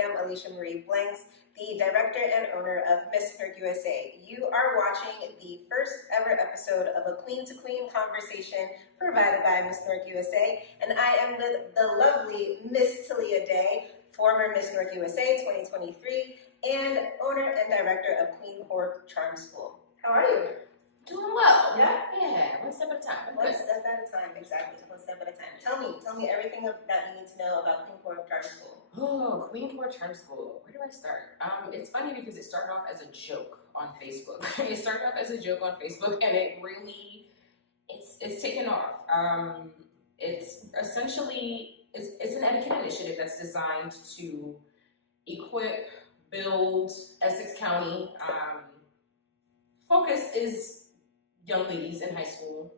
am Alicia Marie Blanks, the director and owner of Miss Newark USA. You are watching the first ever episode of a Queen to Queen conversation provided by Miss Newark USA, and I am with the lovely Miss Talia Day, former Miss Newark USA 2023, and owner and director of Queen Court Charm School. How are you? Doing well. Yeah? Yeah, one step at a time. One step at a time, exactly. One step at a time. Tell me everything that you need to know about Queen Court Charm School. Oh, Queen Court Charm School. Where do I start? It's funny because it started off as a joke on Facebook. It started off as a joke on Facebook, and it really, it's taken off. It's essentially, it's an etiquette initiative that's designed to equip, build Essex County. Focus is young ladies in high school,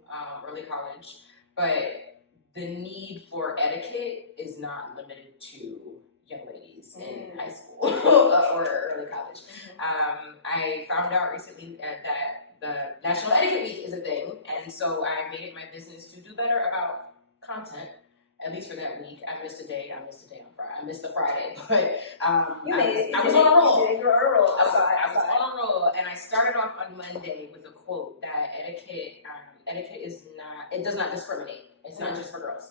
early college, but the need for etiquette is not limited to young ladies in high school or early college. I found out recently that the National Etiquette Week is a thing, and so I made it my business to do better about content, at least for that week. I missed a day on Friday. I missed the Friday, but I was on a roll. I was on a roll, and I started off on Monday with a quote that etiquette is not, it does not discriminate. It's not just for girls.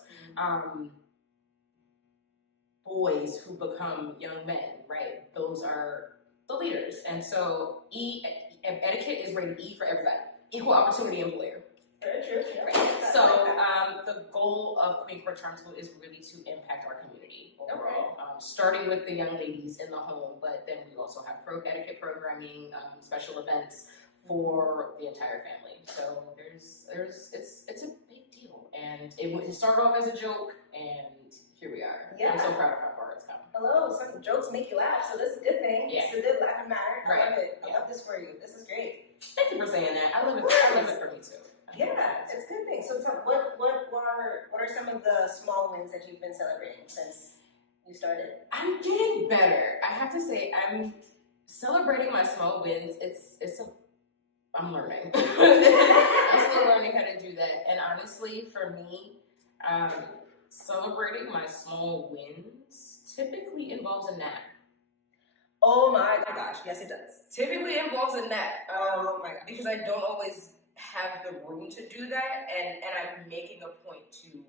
Boys who become young men, right? Those are the leaders, and so etiquette is rated E for everybody. Equal opportunity employer. Very true. Right. So the goal of Queen Court Charm School is really to impact our community overall, starting with the young ladies in the home, but then we also have etiquette programming, special events for the entire family. So it's a big deal, and it started off as a joke, and here we are. Yeah. I'm so proud of how far it's come. Hello, some jokes make you laugh, so this is a good thing. Yeah. It's a good laughing matter. Right. I love it. I love this for you. This is great. Thank you for saying that. I love it for me too. Yeah, it's a good thing. So what are some of the small wins that you've been celebrating since you started? I'm getting better. I have to say, I'm celebrating my small wins. I'm learning. I'm still learning how to do that. And honestly, for me, celebrating my small wins typically involves a nap. Oh my gosh, yes it does. Typically involves a nap. Oh my gosh. Because I don't always have the room to do that, and I'm making a point to,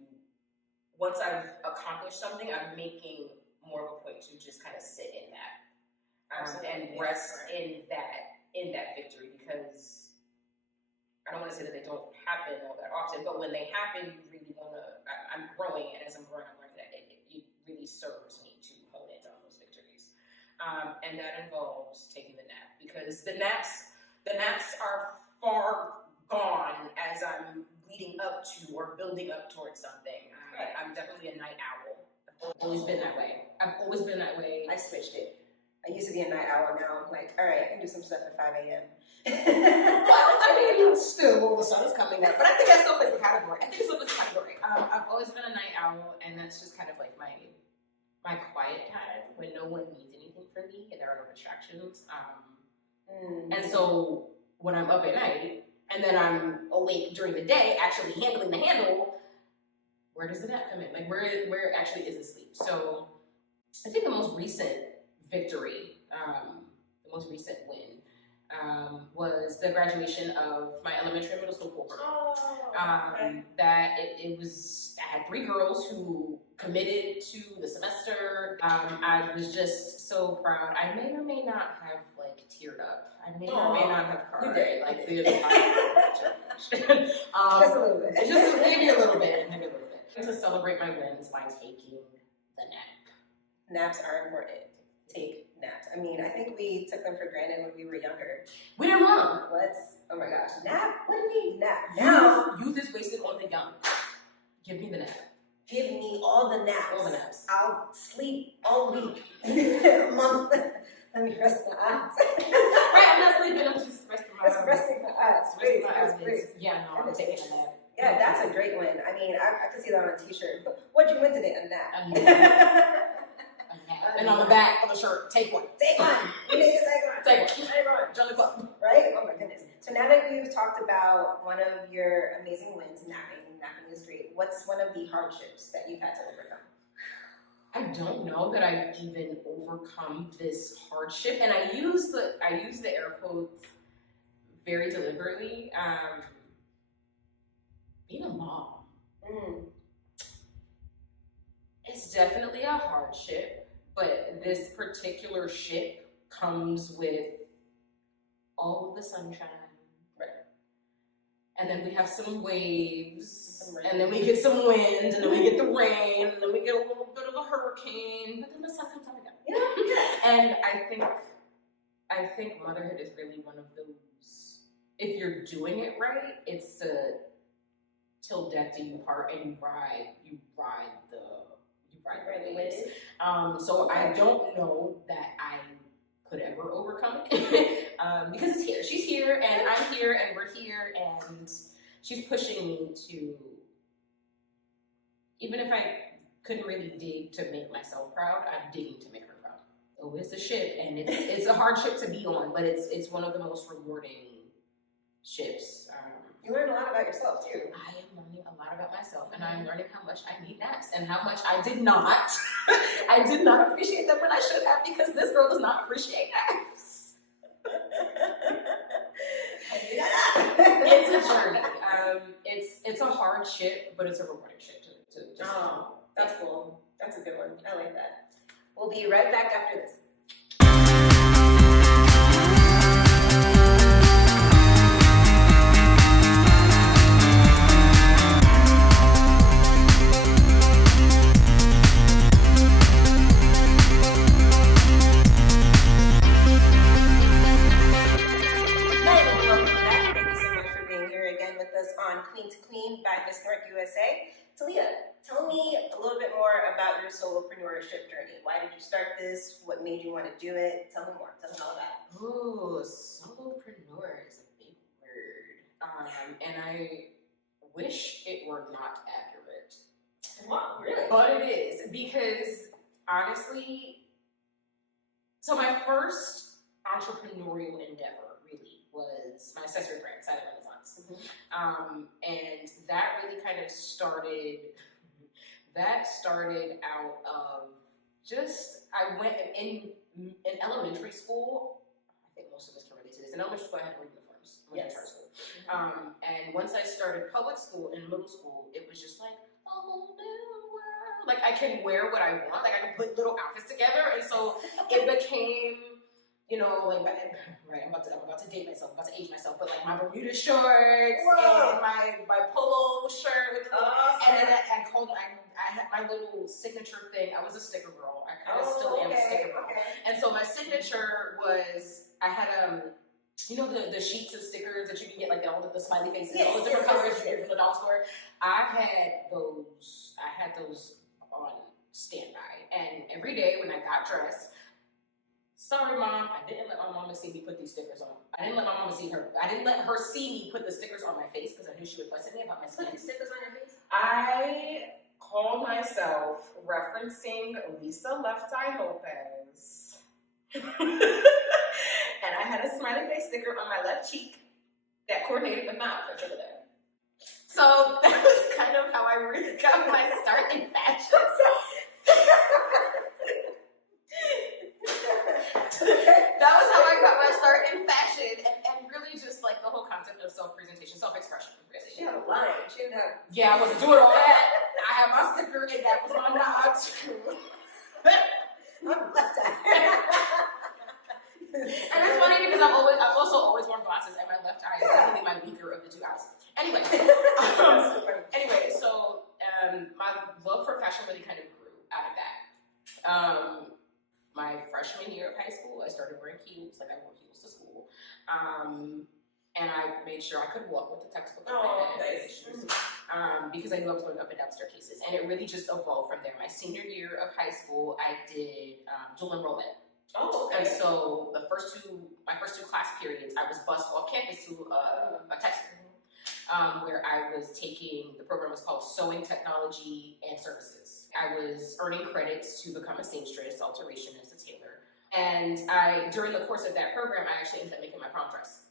once I've accomplished something, I'm making more of a point to just kind of sit in that and rest in that victory, because I don't want to say that they don't happen all that often, but when they happen, you really want to, I'm growing, and as I'm growing, I'm learning that it really serves me to hone in on those victories. And that involves taking the nap, because the naps are far gone as I'm leading up to or building up towards something. I'm definitely a night owl. I've always been that way. I switched it. I used to be a night owl. Now I'm like, all right, I can do some stuff at 5 a.m. Well, I mean, still, when the sun is coming up, but I think I still fit the category. I've always been a night owl, and that's just kind of like my quiet time when no one needs anything from me and there are no distractions. And so when I'm up at night, and then I'm awake during the day, actually handling the handle, where does the nap come in? Like, where actually is the sleep? So I think the most recent victory, the most recent win, was the graduation of my elementary and middle school cohort. That it was, I had 3 girls who committed to the semester. I was just so proud. I may or may not have teared up. I may or may not have cried. Just a little bit. Just maybe a little bit. To celebrate my wins by taking the nap. Naps are important. Take naps. I mean, I think we took them for granted when we were younger. We didn't want them. Oh my gosh, nap? What do you mean nap? Now youth is wasted on the young. Give me the nap. Give me all the naps. All the naps. I'll sleep all week. A month. Let me rest my eyes. Right, I'm not sleeping. I'm just resting my eyes. Resting my eyes. Yeah, no, I'm taking a nap. Yeah, that's a great win. I mean, I could see that on a t-shirt. What'd you win today? A nap. A nap. And on the back of the shirt, take one. Take one. You need to take one. Take one. Join the club. Right? Oh my goodness. So now that we've talked about one of your amazing wins, napping the street, what's one of the hardships that you've had to overcome? I don't know that I've even overcome this hardship, and I use the air quotes very deliberately. Being a mom, it's definitely a hardship, but this particular ship comes with all of the sunshine. And then we have some waves, and then we get some wind, and then we get the rain, and then we get a little bit of a hurricane, but then the sun comes out again. Yeah. And I think motherhood is really one of those, if you're doing it right, it's a till death do you part, and you ride the waves. So I don't know that I could ever overcome it because it's here. She's here, and I'm here, and we're here, and she's pushing me to, even if I couldn't really dig to make myself proud, I'm digging to make her proud. Oh, it's a ship, and it's a hard ship to be on, but it's one of the most rewarding ships. You learn a lot about yourself too. I am learning a lot about myself, and I'm learning how much I need naps and how much I did not. I did not appreciate them when I should have, because this girl does not appreciate naps. It's a journey. It's a hard ship, but it's a rewarding ship to Oh, that's cool. That's a good one. I like that. We'll be right back after this. By Miss Newark USA. Talia, tell me a little bit more about your solopreneurship journey. Why did you start this? What made you want to do it? Tell me more. Tell me all about it. Ooh, solopreneur is a big word. And I wish it were not accurate. Wow, really? But it is, because honestly, so my first entrepreneurial endeavor really was my accessory brand, Silent Renaissance. And that really kind of started out of just, I went in elementary school. I think most of us can relate to this. In elementary school, I had uniforms. Yes. And once I started public school and middle school, it was just like, oh, new world. Like, I can wear what I want. Like, I can put little outfits together. And so it became, you know, like, right, I'm about to date myself, I'm about to age myself, but like my Bermuda shorts, whoa, and my polo shirt with the little, awesome. And then I had my little signature thing. I was a sticker girl. I kind of still am a sticker girl. Okay. And so my signature was, I had you know the sheets of stickers that you can get, like all the smiley faces, all the different colors you get from the dollar store. I had those on standby, and every day when I got dressed. Sorry, Mom, I didn't let my mama see me put these stickers on. I didn't let her see me put the stickers on my face because I knew she would fuss at me about my skin. Put these stickers on your face? I called myself referencing Lisa Left Eye Lopez. And I had a smiley face sticker on my left cheek that coordinated with my outfit over there. So that was kind of how I really got my start in fashion. That was how I got my start in fashion, and really just like the whole concept of self-presentation, self-expression, really. She had a line. She didn't have... Yeah, I wasn't doing all that. I had my sticker, and that was my nod. I'm left eye. And it's funny because I've also always worn glasses, and my left eye is definitely my weaker of the two eyes. Anyway, so my love for fashion really kind of grew out of that. My freshman year of high school, I started wearing heels, like I wore heels to school. And I made sure I could walk with the textbook on my head. Because I knew I was going up and down staircases. And it really just evolved from there. My senior year of high school, I did dual enrollment. Oh, okay. And so my first two class periods, I was bused off campus to a tech school, where I was taking, the program was called Sewing Technology and Services. I was earning credits to become a seamstress, alterationist, a tailor. And during the course of that program, I actually ended up making my prom dress.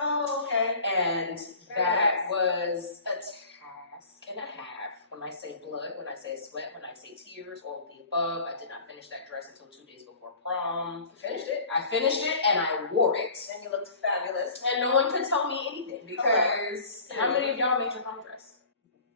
Oh, okay. And that was a task and a half when when I say blood, when I say sweat, when I say tears, all of the above. I did not finish that dress until 2 days before prom. You finished it? I finished it and I wore it. And you looked fabulous. And no one could tell me anything because how many of y'all made your prom dress?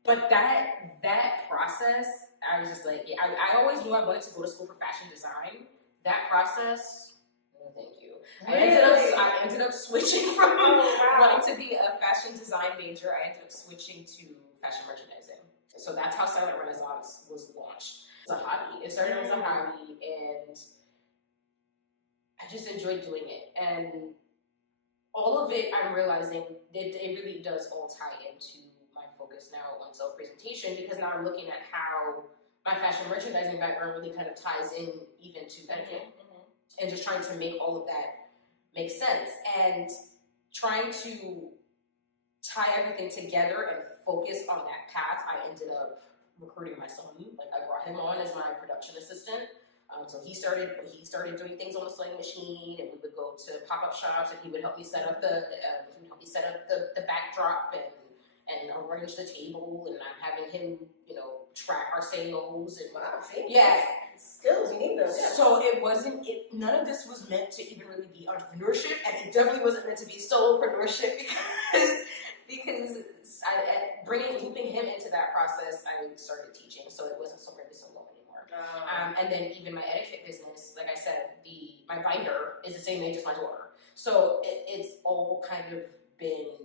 But that process, I was just like, yeah, I always knew I wanted to go to school for fashion design. That process, no thank you. Really? I ended up switching from wanting to be a fashion design major. I ended up switching to fashion merchandising. So that's how Silent Renaissance was launched. It's a hobby. It started as a hobby, and I just enjoyed doing it. And all of it, I'm realizing, it really does all tie into my focus now on self-presentation, because now I'm looking at how my fashion merchandising background really kind of ties in even to etiquette, and just trying to make all of that make sense, and trying to tie everything together and focus on that path. I ended up recruiting my son. Like, I brought him on as my production assistant. So he started doing things on the sewing machine, and we would go to pop-up shops, and he would help me set up the backdrop and arrange the table, and I'm having him, track our sales and skills, you need those. Yeah. So none of this was meant to even really be entrepreneurship, and it definitely wasn't meant to be solopreneurship because looping him into that process, I started teaching, so it wasn't so really solo anymore. And then even my etiquette business, like I said, my binder is the same age as my daughter, so it's all kind of been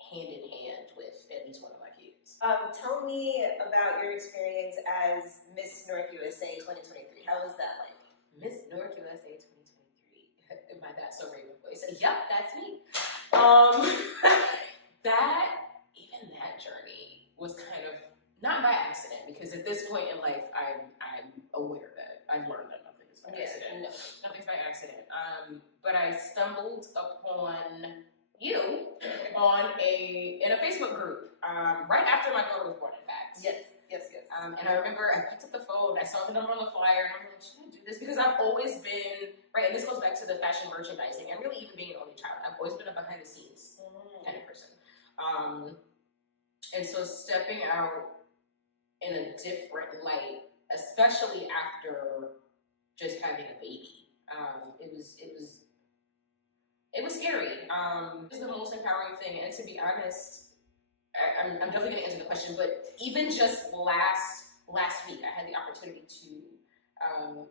hand in hand with at least one of my kids. Tell me about your experience as Miss Newark USA 2023. How was that like? Miss Newark USA 2023. My That's So Raven voice. Yep, that's me. That journey was kind of not by accident, because at this point in life, I'm aware that I've learned that nothing is by accident. No. Nothing's by accident. But I stumbled upon you in a Facebook group right after my daughter was born, in fact. Yes. And I remember I picked up the phone, I saw the number on the flyer, and I'm like, should I do this? Because I've always been, right, and this goes back to the fashion merchandising, and really even being an only child, I've always been a behind the scenes kind of person. And so stepping out in a different light, especially after just having a baby, it was scary. It was the most empowering thing, and to be honest, I'm definitely going to answer the question, but even just last week, I had the opportunity to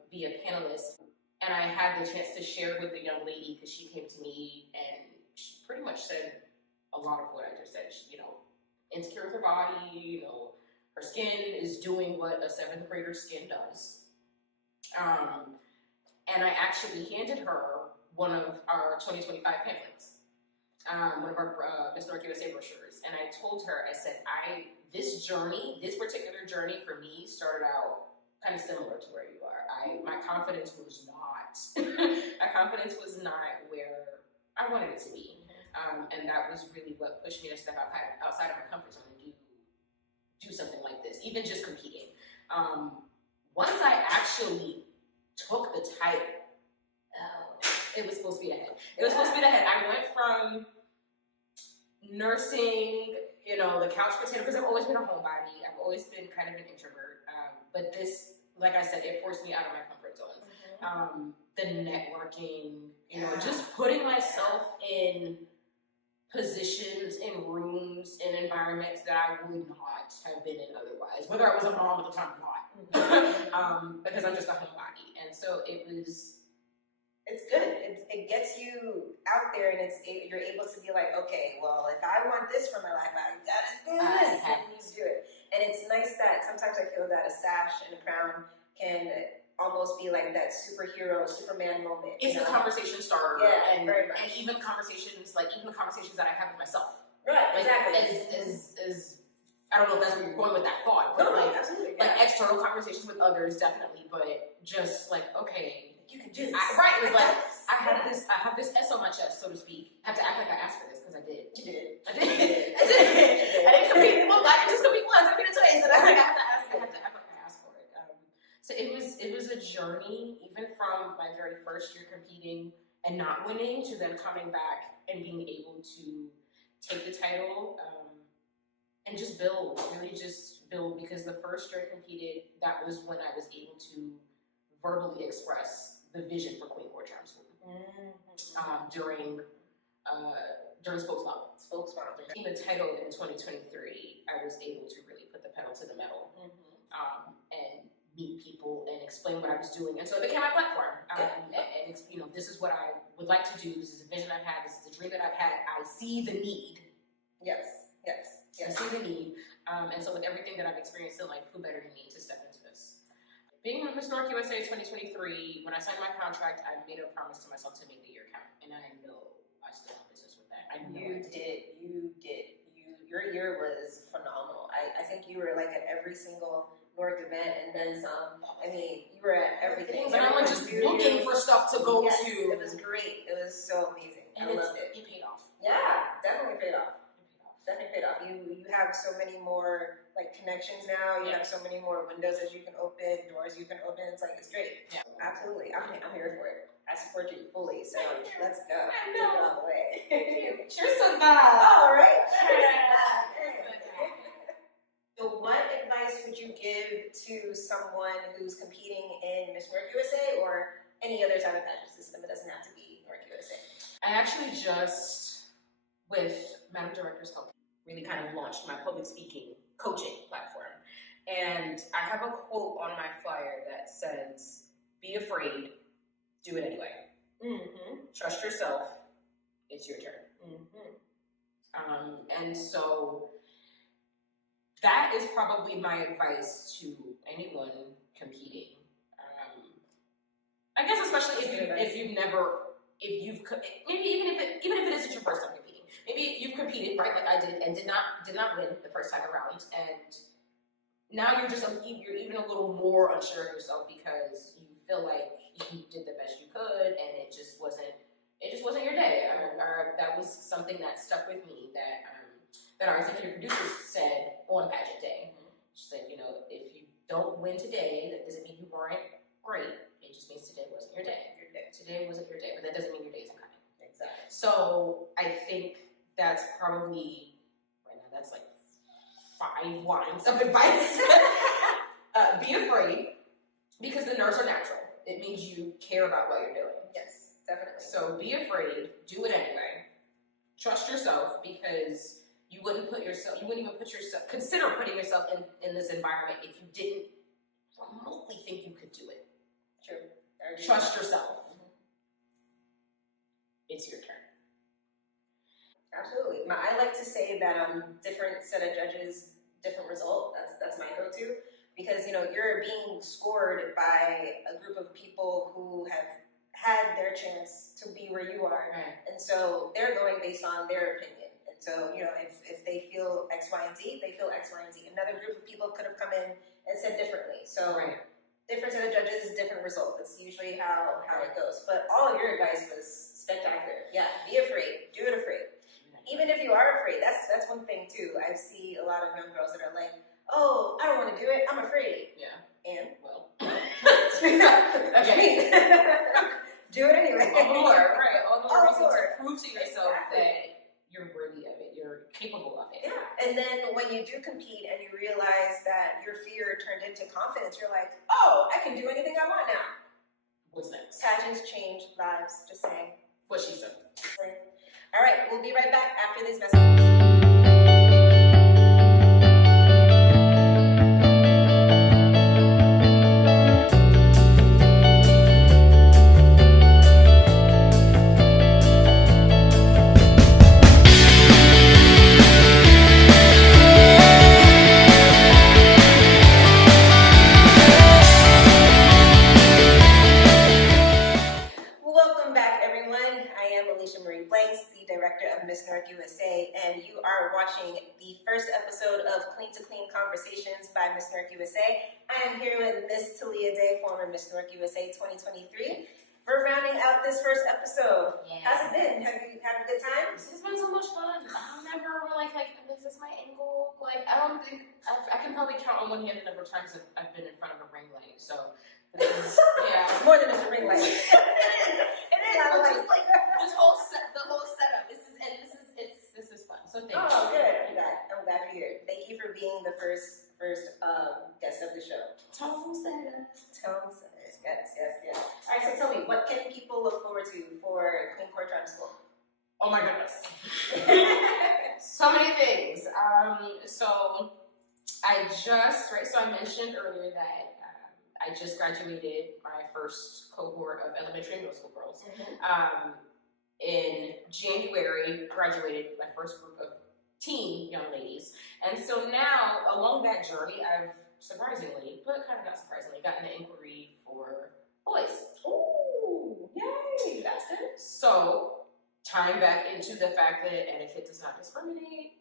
be a panelist, and I had the chance to share with the young lady, because she came to me and she pretty much said a lot of what I just said. She, insecure with her body, her skin is doing what a 7th grader's skin does. And I actually handed her one of our 2025 pamphlets, one of our Miss Newark USA brochures, and I told her, I said, this particular journey for me started out kind of similar to where you are. My confidence was not where I wanted it to be. And that was really what pushed me to step outside of my comfort zone and do something like this, even just competing. Once I actually took the title, it was supposed to be ahead. I went from nursing, the couch potato, because I've always been a homebody. I've always been kind of an introvert. But this, like I said, it forced me out of my comfort zone. The networking, just putting myself in positions, in rooms, in environments that I would not have been in otherwise, whether I was a mom at the time or not, because I'm just a homebody. And so it's good. It gets you out there, and you're able to be like, okay, well, if I want this for my life, I gotta do this. And you do it. And it's nice that sometimes I feel that a sash and a crown can almost be like that superhero, Superman moment. It's a conversation starter. Yeah, and very much. And even conversations that I have with myself. Right, like, exactly. Is I don't know if that's where you're going with that thought, but absolutely. Like external conversations with others, definitely, but just like, okay, you can do this. Right, it was like, I have this S on my chest, so to speak. I have to act like I asked for this, because I did. You did. I didn't compete. Well, I didn't just compete once. I competed twice, and I have to ask. I have to act like I asked for it. So it was a journey, even from my very first year competing and not winning, to then coming back and being able to take the title. and just build, really just build, because the first year I competed, that was when I was able to verbally express the vision for Queen Board Charm School. During spokesmodel. Being the title in 2023, I was able to really put the pedal to the metal, and meet people and explain what I was doing, and so it became my platform. And you know, this is what I would like to do. This is a vision I've had. This is a dream that I've had. I see the need. Yes. I see the need. And so with everything that I've experienced in life, who better than me to step into this? Being with Miss Newark USA 2023, when I signed my contract, I made a promise to myself to make the year count, and I know I still have business with that. You did. Your year was phenomenal. I think you were like at every single Newark event and then some. I mean, you were at everything. And I'm like just looking for stuff to go to. It was great. It was so amazing. And I loved it. It paid off. Yeah, definitely paid off. Definitely paid off. You have so many more like connections now. You have so many more windows that you can open, doors you can open. It's like it's great. Yeah. Absolutely. I'm here for it. I support you fully. So let's go. I know. Take it all the way. Cheers to that. All right. Cheers to that. So what advice would you give to someone who's competing in Miss Newark USA or any other type of pageant system? It doesn't have to be Newark USA. I actually just, with Madam Director's help, really kind of launched my public speaking coaching platform. And I have a quote on my flyer that says, "Be afraid, do it anyway. Trust yourself, it's your turn." And so that is probably my advice to anyone competing. I guess especially if you've maybe even if it isn't your first time competing, maybe you've competed, right, like I did, and did not win the first time around, and now you're even a little more unsure of yourself because you feel like you did the best you could, and it just wasn't your day. That was something that stuck with me that our executive producer said on Pageant Day. She said, you know, if you don't win today, that doesn't mean you weren't great. It just means today wasn't your day. Today wasn't your day, but that doesn't mean your day isn't coming. Exactly. So I think that's probably, right now, that's like 5 lines of advice. Be afraid, because the nerves are natural. It means you care about what you're doing. Yes, definitely. So be afraid, do it anyway. Trust yourself, because you wouldn't even consider putting yourself in this environment if you didn't remotely think you could do it. True. Trust yourself. It's your turn. Absolutely. I like to say that different set of judges, different result. That's my go-to, because you know you're being scored by a group of people who have had their chance to be where you are, and so they're going based on their opinion. And so you know if they feel X, Y, and Z, they feel X, Y, and Z. Another group of people could have come in and said differently. So different set of judges, different result. That's usually how it goes. But all of your advice was spectacular. Yeah, be afraid. Do it afraid. Even if you are afraid, that's one thing too. I see a lot of young girls that are like, "Oh, I don't want to do it. I'm afraid." Yeah. And well, okay. Do it anyway. All the more, right? All the more reason to prove to yourself that you're worthy of it. You're capable of it. Yeah. And then when you do compete and you realize that your fear turned into confidence, you're like, "Oh, I can do anything I want now." What's next? Pageants change lives. Just saying. What she said. All right, we'll be right back after these messages. Welcome back, everyone. I am Alicia the director of Miss Newark USA, and you are watching the first episode of Clean to Clean Conversations by Miss Newark USA. I am here with Miss Talia Day, former Miss Newark USA 2023. We're rounding out this first episode. Yeah. How's it been? Have you had a good time? This has been so much fun. I'll never like this is my angle. Like I don't think I can probably count on one hand the number of times that I've been in front of a ring light. So. Yeah, more than just a ring light. It is. But just like the whole setup. This is fun. So thank you. Oh, good. I'm glad you're here. Tone setters. Yes. All right, so tell me, what can people look forward to for Queen Core Drama School? Oh my goodness. So many things. So I mentioned earlier that I just graduated my first cohort of elementary and middle school girls. In January, graduated my first group of teen young ladies. And so now, along that journey, I've surprisingly, but kind of not surprisingly, gotten an inquiry for boys. Ooh, yay, that's good. So, tying back into the fact that etiquette does not discriminate,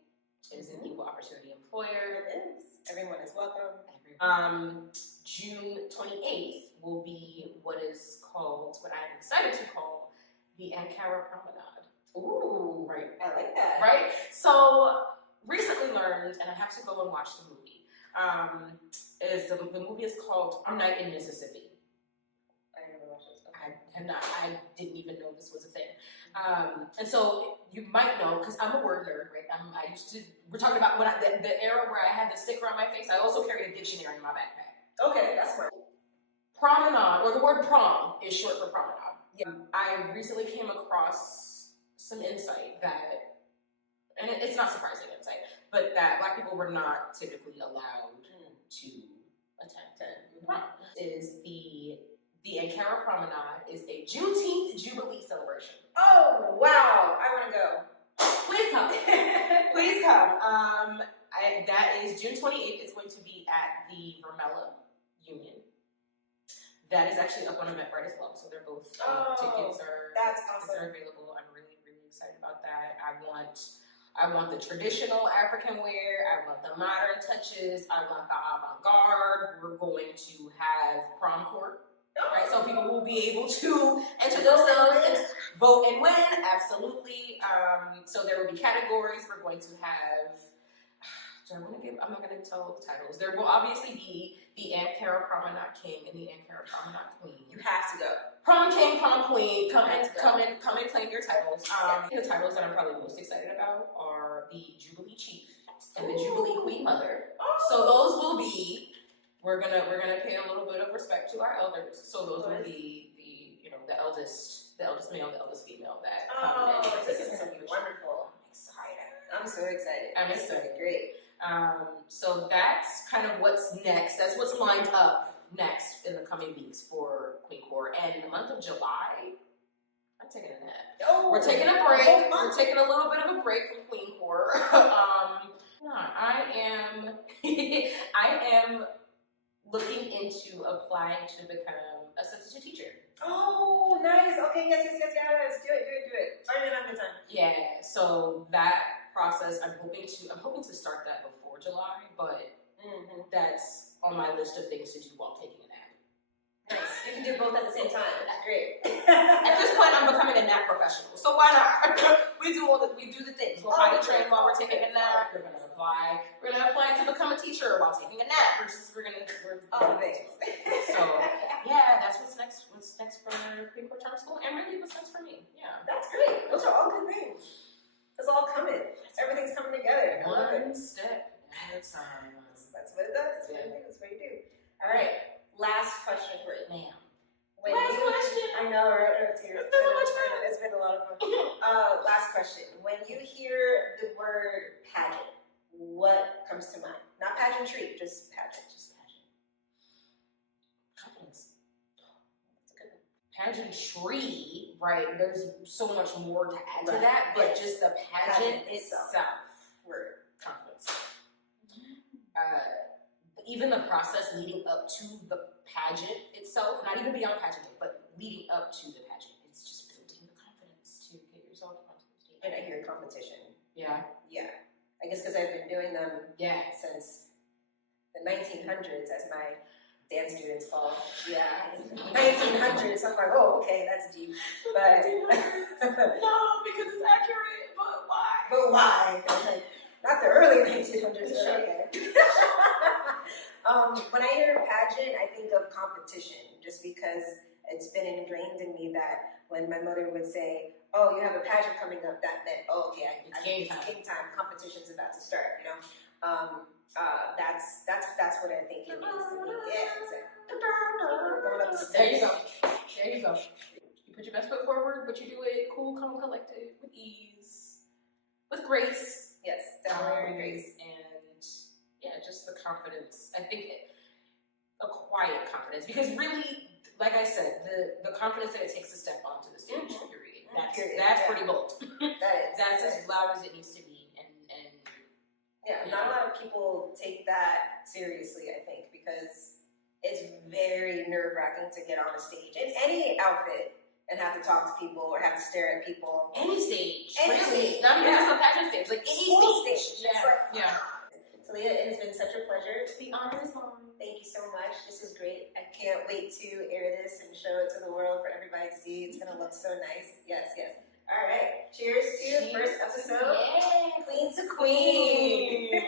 it is an equal opportunity employer. It is. Everyone is welcome. June 28th will be what I'm excited to call the Ankara Promenade. Ooh, right. I like that. Right? So, recently learned, and I have to go and watch the movie, the movie is called Prom Night in Mississippi. I never watched this. I have not. I didn't even know this was a thing. And so you might know, because I'm a word nerd, right? We're talking about the era where I had the sticker on my face. I also carried a dictionary in my backpack. Okay, that's smart. Promenade, or the word prom, is short for promenade. Yeah. I recently came across some insight that, and it's not surprising insight, but that Black people were not typically allowed to attend prom. Is the Ankara Promenade is a Juneteenth Jubilee celebration. Oh, wow. I want to go. Please come. Please come. That is June 28th. It's going to be at the Vermella Union. That is actually up on Eventbrite as well. So they're both tickets are available. I'm really, really excited about that. I want the traditional African wear. I want the modern touches. I want the avant-garde. We're going to have prom court. Right, so people will be able to enter themselves and vote and win. Absolutely. So there will be categories. We're going to have. I'm not going to tell the titles. There will obviously be the Ankara Promenade King and the Ankara Promenade Queen. You have to go. Prom King, Prom Queen. Come and claim your titles. The titles that I'm probably most excited about are the Jubilee Chief and the Jubilee Queen Mother. So those will be. We're gonna pay a little bit of respect to our elders. So those will be the eldest male, the eldest female that come and this is gonna be wonderful. I'm so excited. I'm excited. Great. So that's kind of what's next. That's what's lined up next in the coming weeks for Queen Core. And in the month of July, I'm taking a nap. Oh, we're taking a break. We're taking a little bit of a break from Queen Core. I am looking into applying to become a substitute teacher. Oh, nice. Okay, yes. Do it. I'm in on the time. Yeah, so that process, I'm hoping to start that before July, but that's on my list of things to do while taking a nap. Nice. You can do both at the same time. That's great. At this point, I'm becoming a nap professional, so why not? we do the things. We'll potty train while we're taking a nap. We're gonna apply to become a teacher while taking a nap. We're gonna things. So yeah, that's what's next. What's next for Queen Core Drama School, and really what's next for me. Yeah, that's great. Those are all good things. It's all coming. Everything's coming together. One step at a time. That's what it does. That's what you do. All right. Last question for you, ma'am. Last question. I know, right? It's been so much fun. It's been a lot of fun. Last question. When you hear the word pageant, what comes to mind? Not pageantry, just pageant. Confidence. That's a good one. Pageantry, right? There's so much more to add to that, but just the pageant itself. Word. Confidence. Even the process leading up to the pageant itself, not even beyond pageant, but leading up to the pageant, it's just building the confidence to get yourself onto the stage. And I hear competition. Yeah. I guess because I've been doing them since the 1900s, as my dance students call them. Yeah, 1900s. I'm like, oh, okay, that's deep. But no, because it's accurate. But why? Okay. Not the early 1900s. Okay. When I hear pageant, I think of competition, just because it's been ingrained in me that when my mother would say, "Oh, you have a pageant coming up," that meant, "Oh, okay, it's game time. Competition's about to start." That's what I think it means to me. Yeah, exactly. Going up the steps. There you go. There you go. You put your best foot forward, but you do it cool, calm, collected, with ease, with grace. Yes, definitely grace. And yeah, just the confidence. I think a quiet confidence, because really, like I said, the confidence that it takes to step onto the stage. Period. That's pretty bold. That's as loud as it needs to be, and yeah, not a lot of people take that seriously. I think because it's very nerve-wracking to get on a stage in any outfit and have to talk to people or have to stare at people. Any stage, really, not even just a pageant stage, like any stage. Yeah. Talia, it has been such a pleasure. The honor is mine. Thank you so much. This is great. I can't wait to air this and show it to the world for everybody to see. It's gonna look so nice. Yes, yes. All right. Cheers to the first episode. Yeah. Queen to Queen.